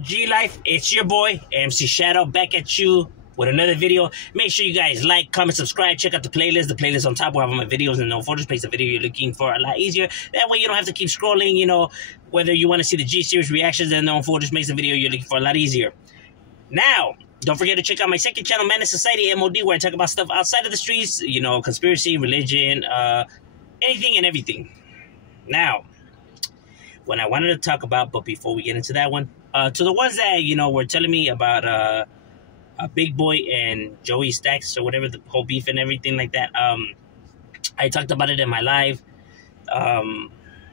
G Life, it's your boy MC Shadow back at you with another video. Make sure you guys like, comment, subscribe, check out the playlist. The playlist on top will have all my videos and no photos. Place the video you're looking for a lot easier. That way you don't have to keep scrolling, you know, whether you want to see the G series reactions and no photos makes the video you're looking for a lot easier. Now, don't forget to check out my second channel, Man in Society, M.O.D, where I talk about stuff outside of the streets, you know, conspiracy, religion, anything and everything. Now, when I wanted to talk about, but before we get into that one, to the ones that, you know, were telling me about a Big Boy and Joey Stacks or whatever, the whole beef and everything like that, I talked about it in my live.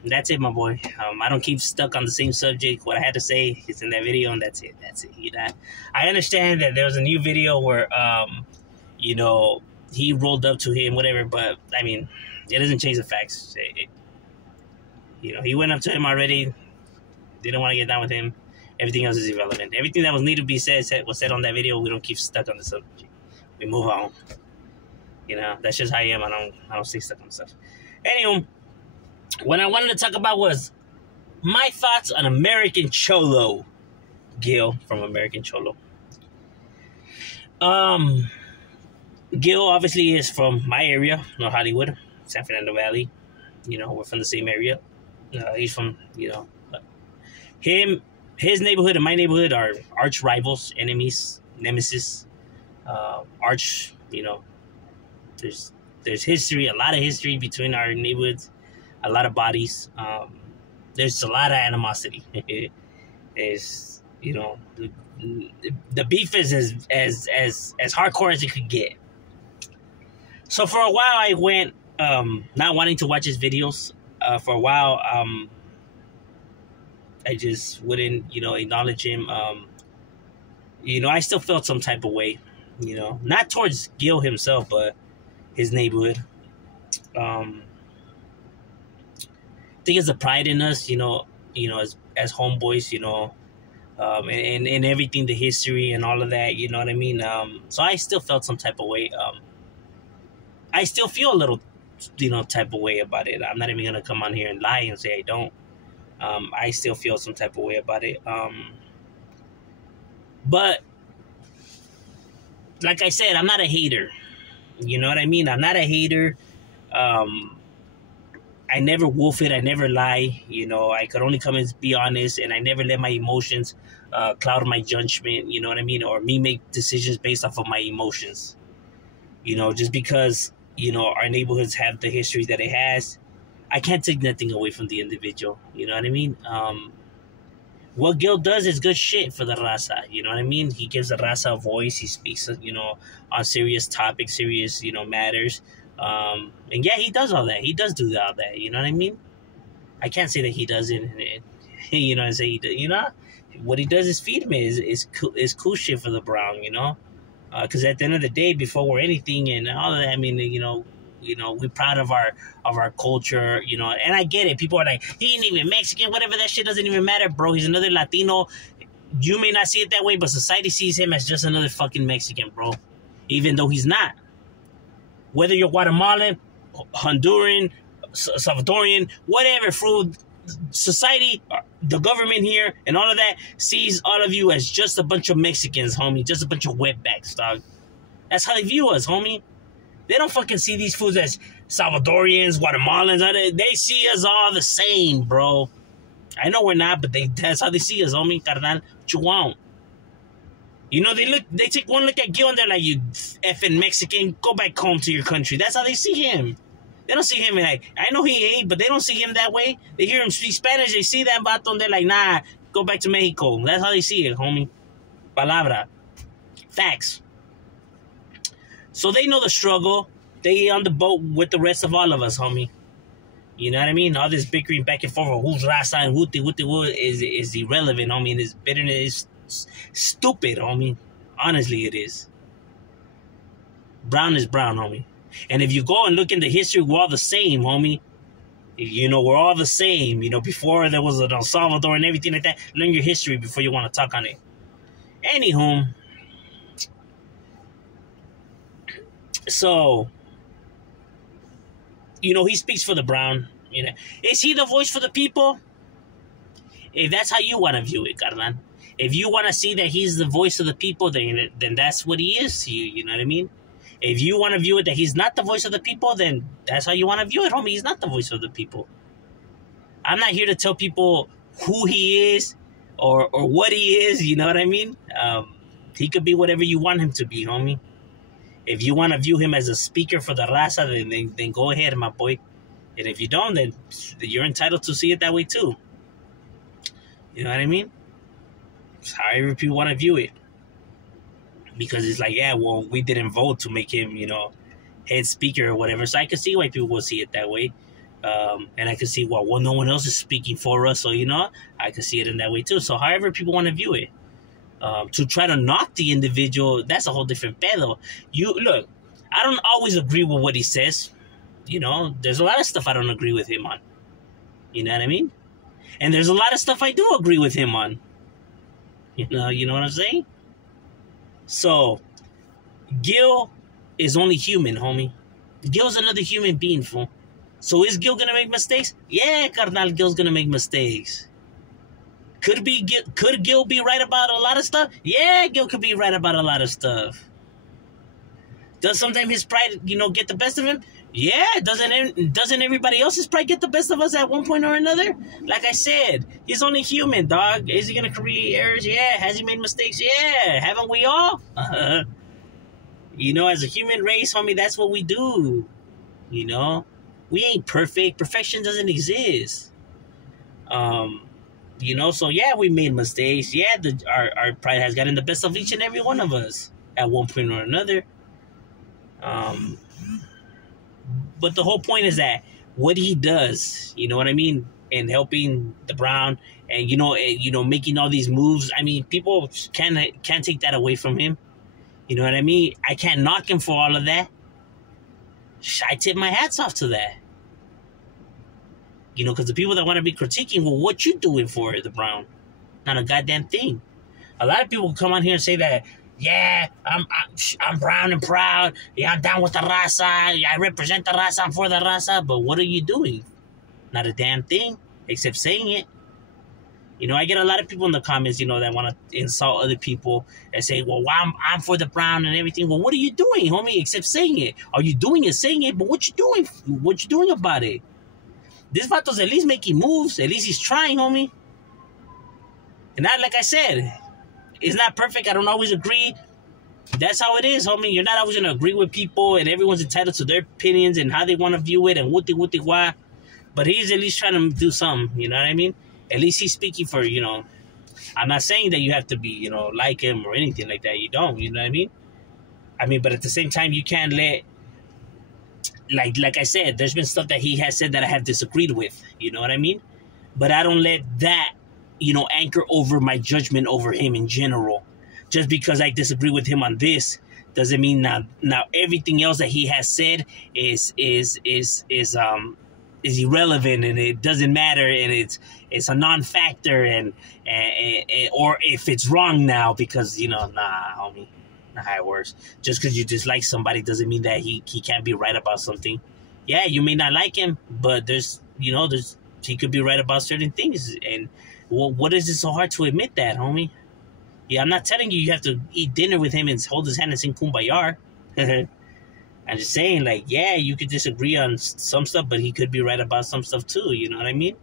That's it, my boy. I don't keep stuck on the same subject. What I had to say is in that video, and that's it. That's it. You know, I understand that there was a new video where, you know, he rolled up to him, whatever, but, I mean, it doesn't change the facts. You know, he went up to him already. Didn't want to get down with him. Everything else is irrelevant. Everything that was needed to be said was said on that video. We don't keep stuck on the subject. We move on. You know, that's just how I am. I don't stay stuck on stuff. Anyway, what I wanted to talk about was my thoughts on American Cholo. Gil from American Cholo. Gil obviously is from my area, North Hollywood, San Fernando Valley. You know, we're from the same area. He's from, you know, his neighborhood and my neighborhood are arch rivals, enemies, nemesis, arch, you know, there's history, a lot of history between our neighborhoods, a lot of bodies, there's a lot of animosity. There's, you know, the beef is as hardcore as it could get. So for a while I went, not wanting to watch his videos, for a while, I just wouldn't, you know, acknowledge him. You know, I still felt some type of way, you know, not towards Gil himself, but his neighborhood. I think it's a pride in us, you know, as homeboys, you know, and everything, the history and all of that, you know what I mean? So I still felt some type of way. I still feel a little, you know, type of way about it. I'm not even going to come on here and lie and say I don't. I still feel some type of way about it. But like I said, I'm not a hater. You know what I mean? I'm not a hater. I never wolf it. I never lie. You know, I could only come and be honest, and I never let my emotions cloud my judgment. You know what I mean? Or me make decisions based off of my emotions. You know, just because, you know, our neighborhoods have the history that it has, I can't take nothing away from the individual. You know what I mean? What Gil does is good shit for the raza. You know what I mean? He gives the raza a voice. He speaks, you know, on serious topics, serious, you know, matters. And yeah, he does all that. He does do all that. You know what I mean? I can't say that he doesn't. You know, and say he does. You know, what he does is feed me. Is cool shit for the Brown. You know. Because at the end of the day, before we're anything and all of that, I mean, you know, we're proud of our culture, you know, and I get it. People are like, he ain't even Mexican, whatever, that shit doesn't even matter, bro. He's another Latino. You may not see it that way, but society sees him as just another fucking Mexican, bro. Even though he's not. Whether you're Guatemalan, Honduran, Salvadorian, whatever, fool, society, the government here, and all of that sees all of you as just a bunch of Mexicans, homie. Just a bunch of wetbacks, dog. That's how they view us, homie. They don't fucking see these fools as Salvadorians, Guatemalans. They see us all the same, bro. I know we're not, but that's how they see us, homie. Carnal, what you want? You know, they take one look at Gil and they're like, you effing Mexican, go back home to your country. That's how they see him. They don't see him like, I know he ain't, but they don't see him that way. They hear him speak Spanish, they see that vato, and they're like, nah, go back to Mexico. That's how they see it, homie. Palabra. Facts. So they know the struggle. They on the boat with the rest of all of us, homie. You know what I mean? All this bickering back and forth, who's raza and who is irrelevant, homie. This bitterness is stupid, homie. Honestly, it is. Brown is brown, homie. And if you go and look into history, we're all the same, homie. You know, we're all the same. You know, before there was El Salvador and everything like that. Learn your history before you want to talk on it. Anywho. So, you know, he speaks for the Brown. You know, is he the voice for the people? If that's how you want to view it, carnal. If you want to see that he's the voice of the people, then that's what he is to you. You know what I mean? If you want to view it that he's not the voice of the people, then that's how you want to view it, homie. He's not the voice of the people. I'm not here to tell people who he is or what he is. You know what I mean? He could be whatever you want him to be, homie. If you want to view him as a speaker for the raza, then go ahead, my boy. And if you don't, then you're entitled to see it that way too. You know what I mean? It's however people want to view it. Because it's like, yeah, well, we didn't vote to make him, head speaker or whatever. So I can see why people will see it that way. And I can see, well, no one else is speaking for us. So, I can see it in that way too. So however people want to view it. To try to knock the individual, that's a whole different pedo. Look, I don't always agree with what he says. There's a lot of stuff I don't agree with him on. You know what I mean? And there's a lot of stuff I do agree with him on. You know what I'm saying? So, Gil is only human, homie. Gil's another human being, fool. So is Gil gonna make mistakes? Yeah, carnal, Gil's gonna make mistakes. Could Gil be right about a lot of stuff? Yeah, Gil could be right about a lot of stuff. Does sometimes his pride, get the best of him? Yeah, doesn't everybody else's pride get the best of us at one point or another? Like I said, he's only human, dog. Is he gonna create errors? Yeah. Has he made mistakes? Yeah. Haven't we all? As a human race, homie, that's what we do. We ain't perfect. Perfection doesn't exist. So yeah, we made mistakes. Yeah, our pride has gotten the best of each and every one of us at one point or another. But the whole point is that what he does, you know what I mean, and helping the Brown, and making all these moves. I mean, people can't take that away from him. You know what I mean? I can't knock him for all of that. I tip my hats off to that. Because the people that want to be critiquing, well, what you doing for it, the Brown? Not a goddamn thing. A lot of people come on here and say that, yeah, I'm brown and proud. Yeah, I'm down with the raza. I represent the raza. I'm for the raza. But what are you doing? Not a damn thing, except saying it. I get a lot of people in the comments, that want to insult other people and say, well, I'm for the Brown and everything. Well, what are you doing, homie, except saying it? All you doing is saying it, but what you doing? What you doing about it? This vato's at least making moves. At least he's trying, homie. And not like I said, it's not perfect. I don't always agree. That's how it is, homie. You're not always going to agree with people, and everyone's entitled to their opinions and how they want to view it and what why. But he's at least trying to do something, you know what I mean? At least he's speaking for, I'm not saying that you have to be, like him or anything like that. You don't, you know what I mean? But at the same time, you can't let, like I said, there's been stuff that he has said that I have disagreed with, you know what I mean? But I don't let that, anchor over my judgment over him in general. Just because I disagree with him on this doesn't mean now everything else that he has said is irrelevant and it doesn't matter and it's a non-factor and or if it's wrong now because nah, homie, not how it works. Just because you dislike somebody doesn't mean that he can't be right about something. Yeah, you may not like him, but he could be right about certain things. And what is it so hard to admit that, homie? Yeah, I'm not telling you have to eat dinner with him and hold his hand and sing Kumbaya. I'm just saying, yeah, you could disagree on some stuff, but he could be right about some stuff too. You know what I mean?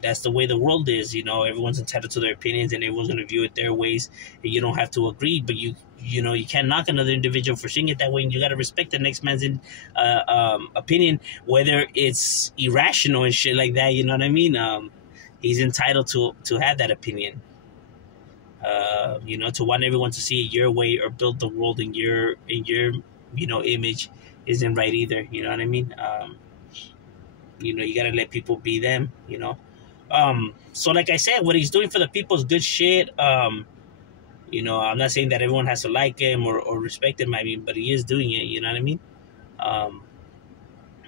That's the way the world is. Everyone's entitled to their opinions, and everyone's gonna view it their ways. And you don't have to agree, but you can't knock another individual for seeing it that way, and you gotta respect the next man's opinion, whether it's irrational and shit like that. You know what I mean? He's entitled to have that opinion. To want everyone to see it your way or build the world in your image isn't right either. You know what I mean? You gotta let people be them. So like I said, what he's doing for the people is good shit. I'm not saying that everyone has to like him or respect him. But he is doing it. You know what I mean?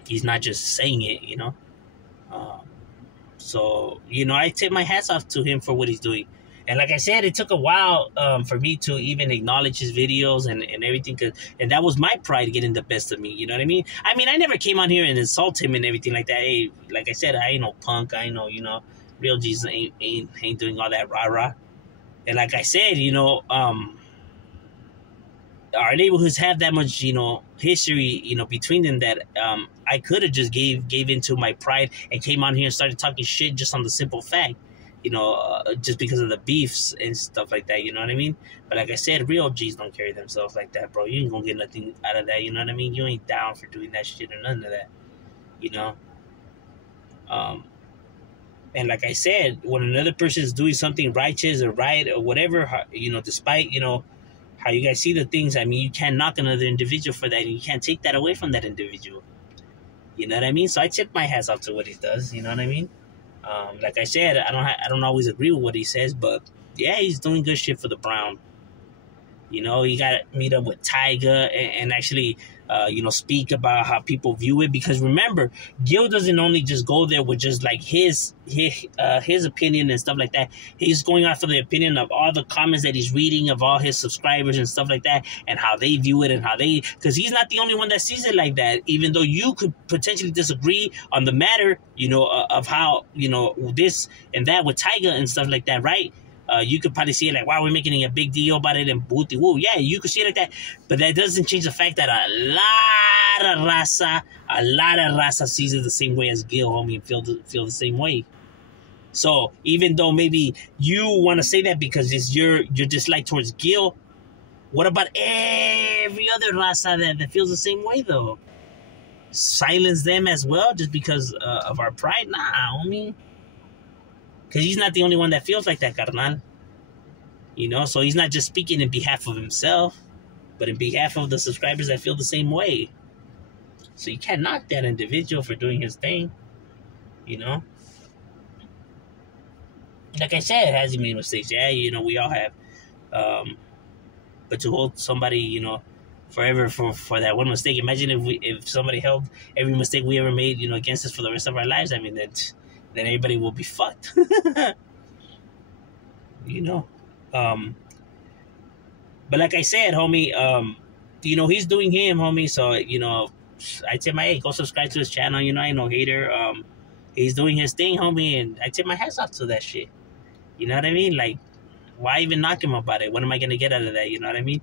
He's not just saying it. So I tip my hats off to him for what he's doing. And like I said, it took a while for me to even acknowledge his videos and everything. And that was my pride getting the best of me. You know what I mean? I never came on here and insult him and everything like that. Hey, like I said, I ain't no punk. I ain't no, Real G's ain't doing all that rah rah. And like I said, you know, our neighborhoods have that much, you know, history, you know, between them that I could have just gave into my pride and came on here and started talking shit just on the simple fact, you know, just because of the beefs and stuff like that, you know what I mean? But like I said, real G's don't carry themselves like that, bro. You ain't gonna get nothing out of that, you know what I mean? You ain't down for doing that shit or none of that, you know? And like I said, when another person is doing something righteous or right or whatever, you know, despite, you know, how you guys see the things, I mean, you can't knock another individual for that, and you can't take that away from that individual. You know what I mean? So I tip my hats off to what he does. You know what I mean? Like I said, I don't always agree with what he says, but yeah, he's doing good shit for the Brown. You know, he got to meet up with Tyga and actually, you know, speak about how people view it. Because remember, Gil doesn't only just go there with just like his opinion and stuff like that. He's going after the opinion of all the comments that he's reading of all his subscribers and stuff like that, and how they view it and how they, because he's not the only one that sees it like that. Even though you could potentially disagree on the matter, you know, of how, you know, this and that with Tyga and stuff like that, right? You could probably see it like, wow, we're making a big deal about it and booty woo. Yeah, you could see it like that. But that doesn't change the fact that a lot of raza sees it the same way as Gil, homie, and feel the same way. So even though maybe you want to say that because it's your dislike towards Gil, what about every other raza that feels the same way, though? Silence them as well just because of our pride? Nah, homie. Because he's not the only one that feels like that, carnal. You know, so he's not just speaking in behalf of himself, but in behalf of the subscribers that feel the same way. So you can't knock that individual for doing his thing, you know? Like I said, has he made mistakes? Yeah, you know, we all have. But to hold somebody, you know, forever for that one mistake. Imagine if somebody held every mistake we ever made, you know, against us for the rest of our lives. I mean, then everybody will be fucked. You know. But like I said, homie, you know, he's doing him, homie. So, you know, I tip my, hey, go subscribe to his channel. You know, I ain't no hater. He's doing his thing, homie, and I tip my hats off to that shit. You know what I mean? Like, why even knock him about it? What am I gonna get out of that? You know what I mean?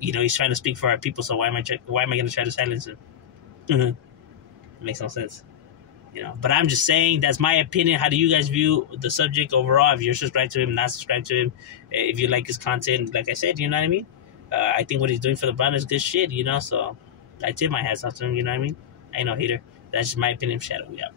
You know, he's trying to speak for our people, so why am I gonna try to silence him? Makes no sense. You know, but I'm just saying, that's my opinion. How do you guys view the subject overall? If you're subscribed to him, not subscribed to him, if you like his content, like I said, you know what I mean? I think what he's doing for the Brown is good shit, you know, so I tip my hats off to him, you know what I mean? I ain't no hater. That's just my opinion. Shadow, yeah.